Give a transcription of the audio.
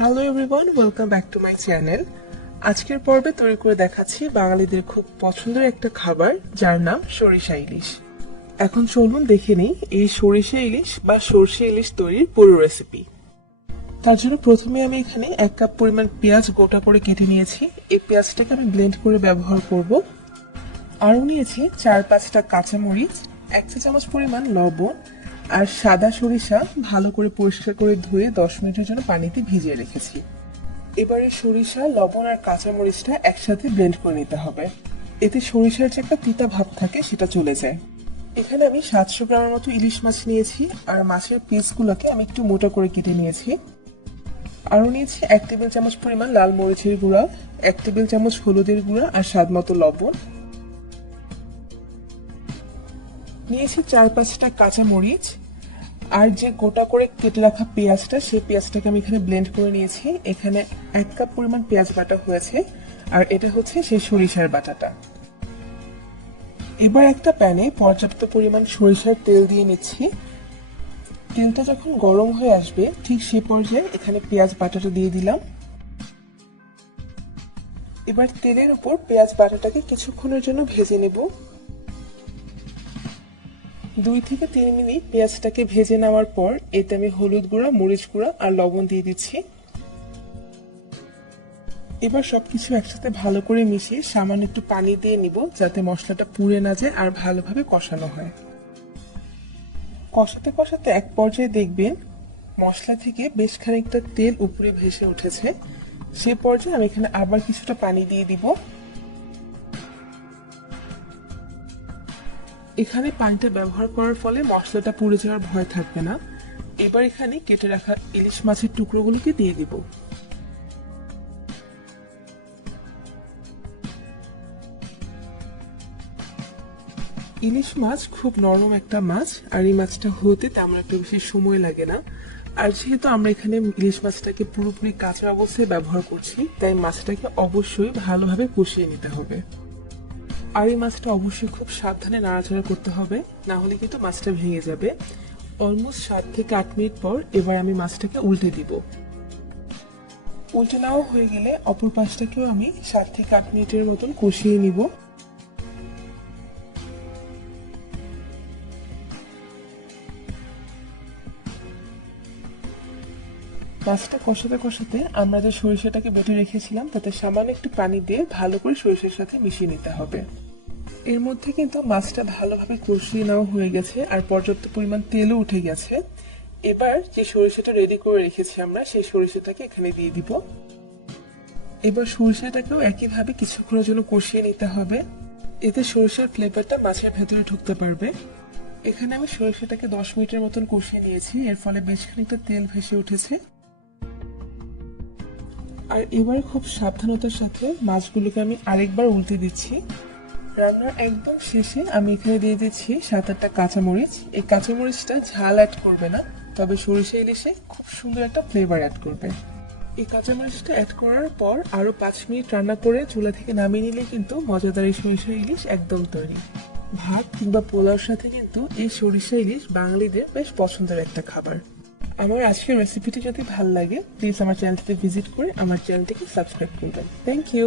Hello everyone, welcome back to my channel. আজকের পর্বে তৈরি করে দেখাচ্ছি বাঙালিদের খুব পছন্দের একটা খাবার, যার নাম সরিষা ইলিশ। এখন চলুন দেখে নিই এই সরিষা ইলিশ বা সরষে ইলিশ তৈরির পুরো রেসিপি। তার জন্য প্রথমে আমি এখানে 1 কাপ পরিমাণ পেঁয়াজ গোটা করে কেটে নিয়েছি। এই পেঁয়াজটাকে আমি ব্লেন্ড করে ব্যবহার করব। আরও নিয়েছি 4-5টা কাঁচামরিচ, 1 চা চামচ পরিমাণ লবণ আর সাদা সরিষা ভালো করে পরিষ্কার করে ধুয়ে 10 মিনিটের জন্য পানিতে ভিজিয়ে রেখেছি। এবারে সরিষা, লবণ আর কাঁচামরিচটা একসাথে ব্লেন্ড করে নিতে হবে। এতে সরিষার যে একটা তিতা ভাব থাকে সেটা চলে যায়। এখানে আমি 700 গ্রামের মতো ইলিশ মাছ নিয়েছি আর মাছের পিসগুলোকে আমি একটু মোটা করে কেটে নিয়েছি। আরও নিয়েছি 1 টেবিল চামচ পরিমাণ লাল মরিচের গুঁড়া, 1 টেবিল চামচ হলুদের গুঁড়া আর স্বাদ মতো লবণ। নিয়েছি 4-5টা কাঁচামরিচ আর যে গোটা করে কেটে রাখা পেঁয়াজটা, সেই পেঁয়াজটাকে আমি এখানে ব্লেন্ড করে নিয়েছি। এখানে 1 কাপ পরিমাণ পেঁয়াজ বাটা হয়েছে আর এটা হচ্ছে সেই সরিষার বাটাটা। এবার একটা প্যানে পর্যাপ্ত পরিমাণ সরিষার তেল দিয়ে নিচ্ছি। তেলটা যখন গরম হয়ে আসবে ঠিক সেই পর্যায়ে এখানে পেঁয়াজ বাটাটা দিয়ে দিলাম। এবার তেলের উপর পেঁয়াজ বাটাটাকে কিছুক্ষণের জন্য ভেজে নেব। 2 থেকে 3 মিনিট পেঁয়াজটাকে ভেজে নেওয়ার পর এতে আমি হলুদ গুঁড়া, মরিচ গুঁড়া আর লবণ দিয়ে দিচ্ছি। এবার সবকিছু একসাথে ভালো করে মিশিয়ে সামান্য একটু পানি দিয়ে নিব, যাতে মশলাটা পুড়ে না যায় আর ভালোভাবে কষানো হয়। কষাতে কষাতে এক পর্যায়ে দেখবেন মশলা থেকে বেশ খানিকটা তেল উপরে ভেসে উঠেছে। সে পর্যায়ে আমি এখানে আবার কিছুটা পানি দিয়ে দিব। এখানে পানিটা ব্যবহার করার ফলে মশলাটা পুড়ে যাওয়ার ভয় থাকবে না। এবার এখানে কেটে রাখা ইলিশ মাছের টুকরোগুলোকে দিয়ে দিব। ইলিশ মাছ খুব নরম একটা মাছ আর এই মাছটা হতে তেমন একটা বেশি সময় লাগে না। আর যেহেতু আমরা এখানে ইলিশ মাছটাকে পুরোপুরি কাঁচা অবস্থায় ব্যবহার করছি, তাই মাছটাকে অবশ্যই ভালোভাবে কষিয়ে নিতে হবে। আর এই মাছটা অবশ্যই খুব সাবধানে নাড়াচাড়া করতে হবে, না হলে কিন্তু মাছটা ভেঙে যাবে। অলমোস্ট 7 থেকে 8 মিনিট পর এবার আমি মাছটাকে উল্টে দিব। উল্টে নেওয়া হয়ে গেলে অপর পাশটাকেও আমি 7 থেকে 8 মিনিটের মতন কষিয়ে নিব। মাছটা কষাতে কষাতে আমরা যে সরিষাটাকে বেটে রেখেছিলাম তাতে সামান্য একটু পানি দিয়ে ভালো করে সরিষার সাথে মিশিয়ে নিতে হবে। এর মধ্যে কিন্তু মাছটা ভালোভাবে কষিয়ে নেওয়া হয়ে গেছে আর পর্যাপ্ত পরিমাণ তেলও উঠে গেছে। এবার যে সরিষাটা রেডি করে রেখেছি আমরা, সেই সরিষাটাকে এখানে দিয়ে দিব। এবার সরিষাটাকেও একইভাবে কিছুক্ষণের জন্য কষিয়ে নিতে হবে, এতে সরিষার ফ্লেভারটা মাছের ভেতরে ঢুকতে পারবে। এখানে আমি সরিষাটাকে 10 মিনিটের মতন কষিয়ে নিয়েছি, এর ফলে বেশ খানিকটা তেল ভেসে উঠেছে। আর এবার খুব সাবধানতার সাথে মাছগুলোকে আমি আরেকবার উল্টে দিচ্ছি। রান্নার একদম শেষে আমি এখানে দিয়ে দিচ্ছি 7-8টা কাঁচামরিচ। এই কাঁচামরিচটা ঝাল অ্যাড করবে না, তবে সরিষা ইলিশে খুব সুন্দর একটা ফ্লেভার অ্যাড করবে। এই কাঁচামরিচটা অ্যাড করার পর আরো 5 মিনিট রান্না করে চুলা থেকে নামিয়ে নিলে কিন্তু মজাদার এই সরিষা ইলিশ একদম তৈরি। ভাত কিংবা পোলাওর সাথে কিন্তু এই সরিষা ইলিশ বাঙালিদের বেশ পছন্দের একটা খাবার। আমার আজকের রেসিপিটি যদি ভালো লাগে প্লিজ আমার চ্যানেলটিতে ভিজিট করে আমার চ্যানেলটিকে সাবস্ক্রাইব করবেন। Thank you.